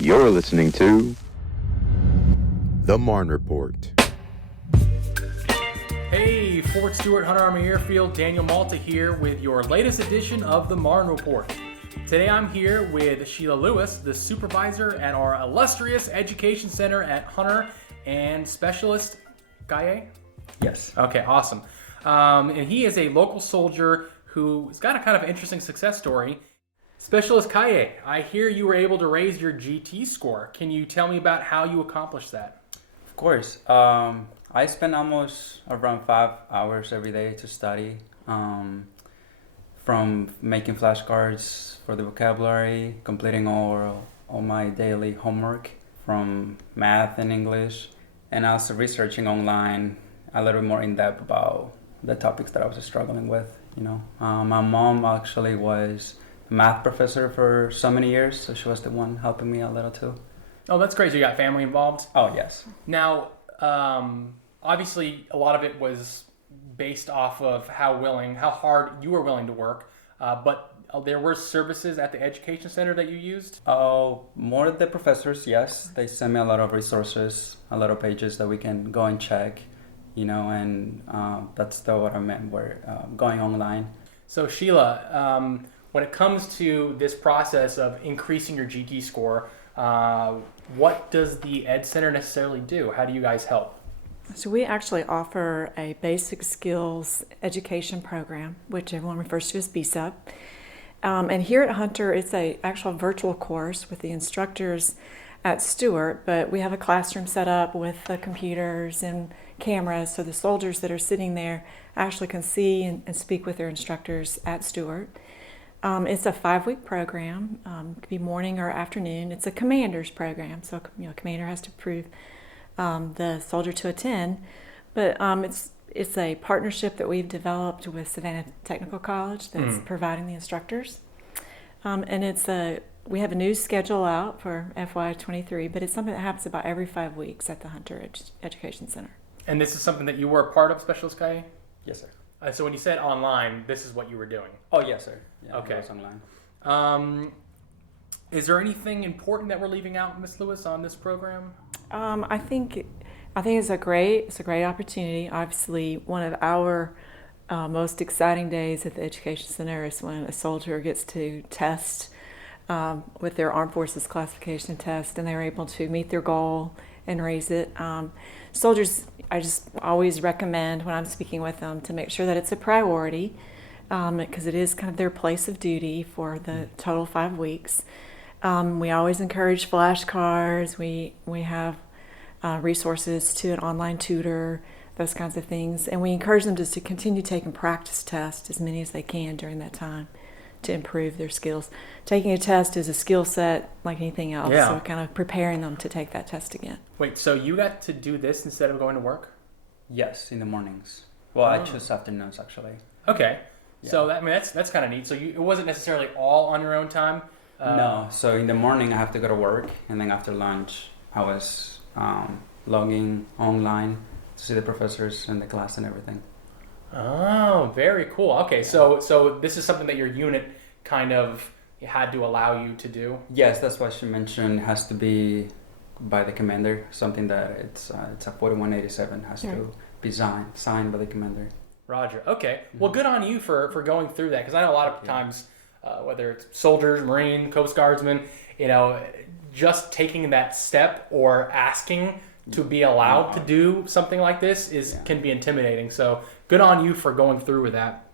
You're listening to The Marne Report. Hey, Fort Stewart Hunter Army Airfield, Daniel Malta here with your latest edition of the Marne Report. Today I'm here with Sheila Lewis, the supervisor at our illustrious education center at Hunter, and Specialist Gaye? Yes. Okay, awesome. And he is a local soldier who's got a kind of interesting success story. Specialist Kaye, I hear you were able to raise your GT score. Can you tell me about how you accomplished that? Of course. I spend almost around 5 hours every day to study, from making flashcards for the vocabulary, completing all my daily homework from math and English, and also researching online a little bit more in depth about the topics that I was struggling with. My mom actually was a math professor for so many years, so she was the one helping me a little too. Oh, that's great. So you got family involved? Oh, yes. Now, obviously, a lot of it was based off of how hard you were willing to work, but there were services at the education center that you used? Oh, more of the professors, yes. They send me a lot of resources, a lot of pages that we can go and check, and that's still what I meant, we're going online. So Sheila, when it comes to this process of increasing your GT score, what does the Ed Center necessarily do? How do you guys help? So we actually offer a basic skills education program, which everyone refers to as BSEP. And here at Hunter, it's a actual virtual course with the instructors at Stewart, but we have a classroom set up with the computers and cameras, so the soldiers that are sitting there actually can see and speak with their instructors at Stewart. It's a 5-week program. It could be morning or afternoon. It's a commander's program, so a commander has to approve the soldier to attend. But it's a partnership that we've developed with Savannah Technical College that's providing the instructors. And we have a new schedule out for FY23, but it's something that happens about every 5 weeks at the Hunter Education Center. And this is something that you were a part of, Specialist Kaye? Yes, sir. So when you said online, this is what you were doing? Oh, yes, sir. Yeah, okay. It was online. Is there anything important that we're leaving out, Ms. Lewis, on this program? I think it's a great opportunity. Obviously, one of our most exciting days at the Education Center is when a soldier gets to test with their Armed Forces classification test, and they're able to meet their goal and raise it. Soldiers, I just always recommend when I'm speaking with them to make sure that it's a priority, because it is kind of their place of duty for the total 5 weeks. We always encourage flashcards. We have resources to an online tutor, those kinds of things. And we encourage them to continue taking practice tests, as many as they can during that time, to improve their skills. Taking a test is a skill set like anything else, so kind of preparing them to take that test again. Wait, so you got to do this instead of going to work? Yes, in the mornings. Well, I choose afternoons, actually. Okay. Yeah. So that's kind of neat. So it wasn't necessarily all on your own time? No, so in the morning I have to go to work, and then after lunch I was logging online to see the professors and the class and everything. Oh, very cool. Okay, so this is something that your unit kind of had to allow you to do? Yes, that's why she mentioned it has to be by the commander, something that it's a 4187 has to be signed by the commander. Roger. Okay. Well, good on you for going through that, because I know a lot of times, whether it's soldiers, Marine, Coast Guardsmen, just taking that step or asking to be allowed to do something like this can be intimidating. So good on you for going through with that.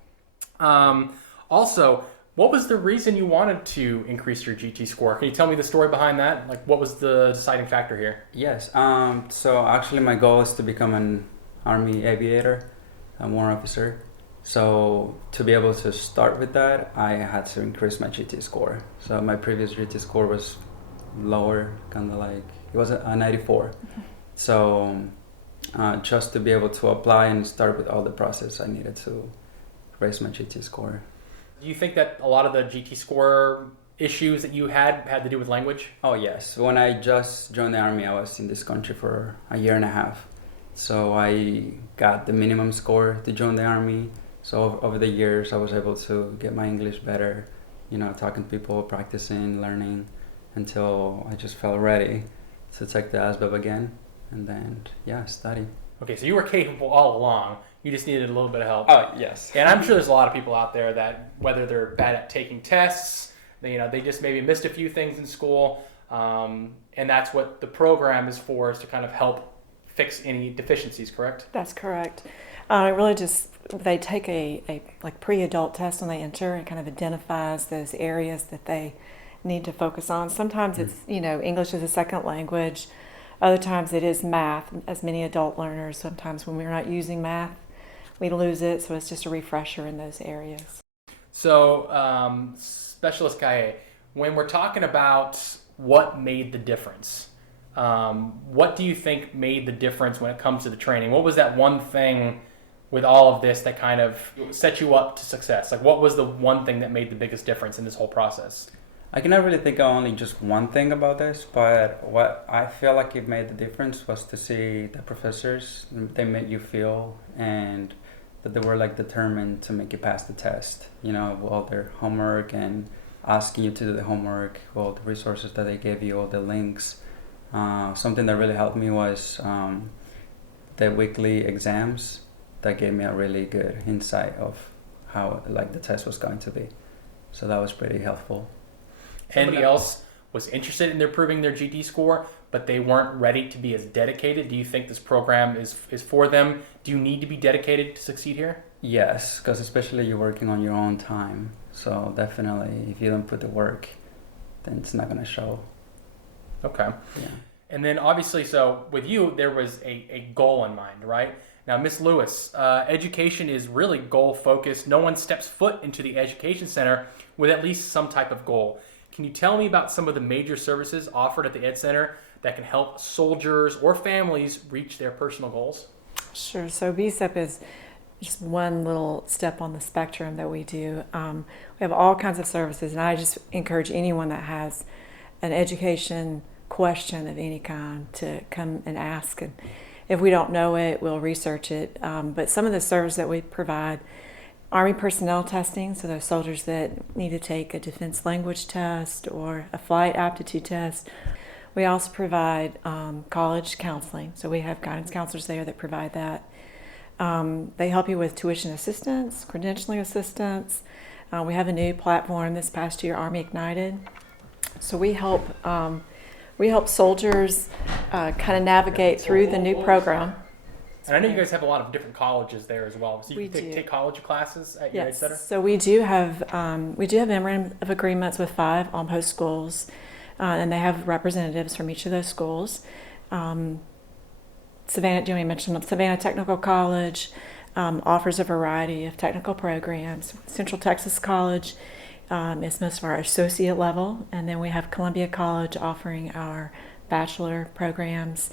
Also, what was the reason you wanted to increase your GT score? Can you tell me the story behind that? Like, what was the deciding factor here? Yes. So actually my goal is to become an Army aviator, a warrant officer. So to be able to start with that, I had to increase my GT score. So my previous GT score was lower, kind of like, it was a 94. So just to be able to apply and start with all the process, I needed to raise my GT score. Do you think that a lot of the GT score issues that you had to do with language? Oh, yes. When I just joined the Army, I was in this country for a year and a half. So I got the minimum score to join the Army. So over the years, I was able to get my English better, talking to people, practicing, learning. until I just felt ready to take the ASVAB again, and then study. Okay, so you were capable all along. You just needed a little bit of help. Oh, yes. And I'm sure there's a lot of people out there that, whether they're bad at taking tests, they just maybe missed a few things in school, and that's what the program is for, is to kind of help fix any deficiencies, correct? That's correct. Really just, they take a like pre-adult test when they enter, and kind of identifies those areas that they need to focus on. Sometimes it's, English as a second language. Other times it is math, as many adult learners. Sometimes when we're not using math, we lose it. So it's just a refresher in those areas. So, Specialist Kaye, when we're talking about what made the difference, what do you think made the difference when it comes to the training? What was that one thing with all of this that kind of set you up to success? Like, what was the one thing that made the biggest difference in this whole process? I cannot really think of only just one thing about this, but what I feel like it made the difference was to see the professors, they made you feel, and that they were like determined to make you pass the test, all their homework and asking you to do the homework, all the resources that they gave you, all the links. Something that really helped me was the weekly exams that gave me a really good insight of how the test was going to be. So that was pretty helpful. Anybody else was interested in improving their GD score, but they weren't ready to be as dedicated? Do you think this program is for them? Do you need to be dedicated to succeed here? Yes, because especially you're working on your own time. So definitely, if you don't put the work, then it's not going to show. Okay. Yeah. And then obviously, so with you, there was a goal in mind, right? Now, Miss Lewis, education is really goal-focused. No one steps foot into the education center with at least some type of goal. Can you tell me about some of the major services offered at the Ed Center that can help soldiers or families reach their personal goals? Sure. So BSEP is just one little step on the spectrum that we do. We have all kinds of services, and I just encourage anyone that has an education question of any kind to come and ask. And if we don't know it, we'll research it. But some of the services that we provide: Army personnel testing, so those soldiers that need to take a defense language test or a flight aptitude test. We also provide college counseling, so we have guidance counselors there that provide that. They help you with tuition assistance, credentialing assistance. We have a new platform this past year, Army Ignited. So we help soldiers kind of navigate through the new program. And I know you guys have a lot of different colleges there as well. So you We can do. take college classes at your Ed Yes, Center? so we do have memorandum of agreements with 5 on-post schools, and they have representatives from each of those schools. Savannah, Jimmy mentioned Savannah Technical College offers a variety of technical programs. Central Texas College is most of our associate level, and then we have Columbia College offering our bachelor programs.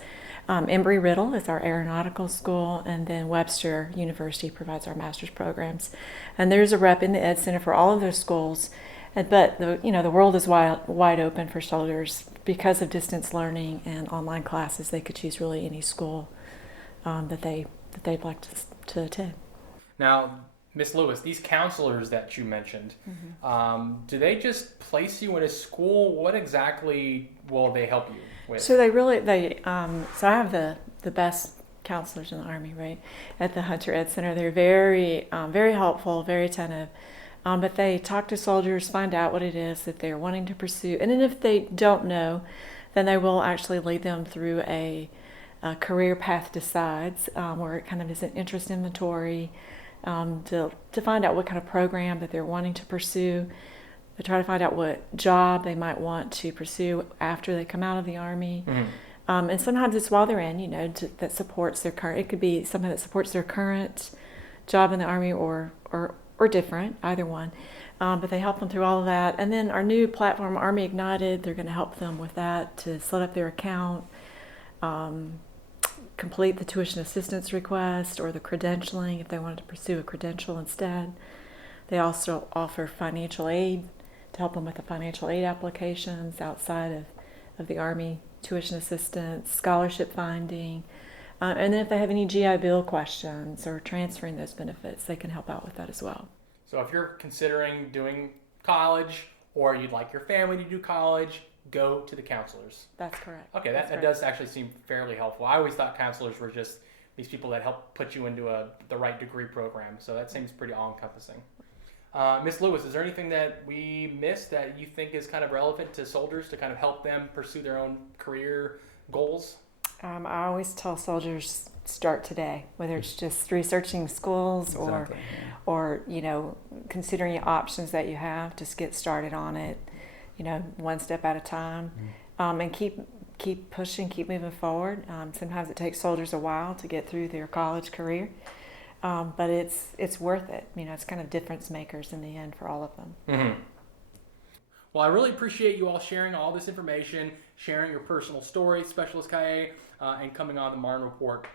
Embry-Riddle is our aeronautical school, and then Webster University provides our master's programs. And there's a rep in the Ed Center for all of those schools. But the world is wide open for soldiers because of distance learning and online classes. They could choose really any school that they'd like to attend. Now, Miss Lewis, these counselors that you mentioned, do they just place you in a school? What exactly will they help you with? So so I have the best counselors in the Army, right, at the Hunter Ed Center. They're very helpful, very attentive. But they talk to soldiers, find out what it is that they're wanting to pursue. And then if they don't know, then they will actually lead them through a career path decides, where it kind of is an interest inventory, to find out what kind of program that they're wanting to pursue. They try to find out what job they might want to pursue after they come out of the Army. Mm-hmm. And sometimes it's while they're in, that supports their current. It could be something that supports their current job in the Army or different, either one. But they help them through all of that. And then our new platform, Army Ignited, they're going to help them with that, to set up their account, complete the tuition assistance request or the credentialing if they wanted to pursue a credential instead. They also offer financial aid to help them with the financial aid applications outside of the Army tuition assistance, scholarship finding. And then if they have any GI Bill questions or transferring those benefits, they can help out with that as well. So if you're considering doing college, or you'd like your family to do college, go to the counselors. That's correct. Okay, that does actually seem fairly helpful. I always thought counselors were just these people that help put you into the right degree program. So that seems pretty all-encompassing. Ms. Lewis, is there anything that we missed that you think is kind of relevant to soldiers to kind of help them pursue their own career goals? I always tell soldiers start today, whether it's just researching schools or considering the options that you have. Just get started on it, one step at a time, and keep pushing, keep moving forward. Sometimes it takes soldiers a while to get through their college career, but it's worth it. It's kind of difference makers in the end for all of them. Mm-hmm. Well, I really appreciate you all sharing all this information, sharing your personal stories, Specialist Kaye, and coming on the Marne Report.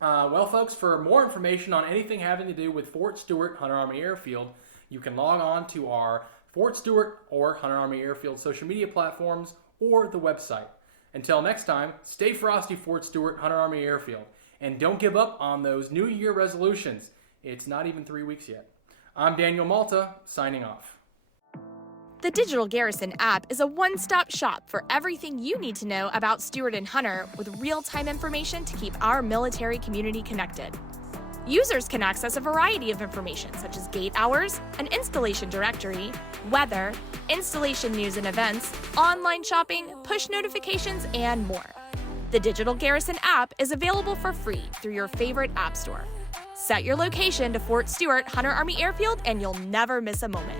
Well, folks, for more information on anything having to do with Fort Stewart Hunter Army Airfield, you can log on to our Fort Stewart or Hunter Army Airfield social media platforms or the website. Until next time, stay frosty, Fort Stewart Hunter Army Airfield, and don't give up on those New Year resolutions. It's not even 3 weeks yet. I'm Daniel Malta, signing off. The Digital Garrison app is a one-stop shop for everything you need to know about Stewart and Hunter, with real-time information to keep our military community connected. Users can access a variety of information such as gate hours, an installation directory, weather, installation news and events, online shopping, push notifications, and more. The Digital Garrison app is available for free through your favorite app store. Set your location to Fort Stewart Hunter Army Airfield and you'll never miss a moment.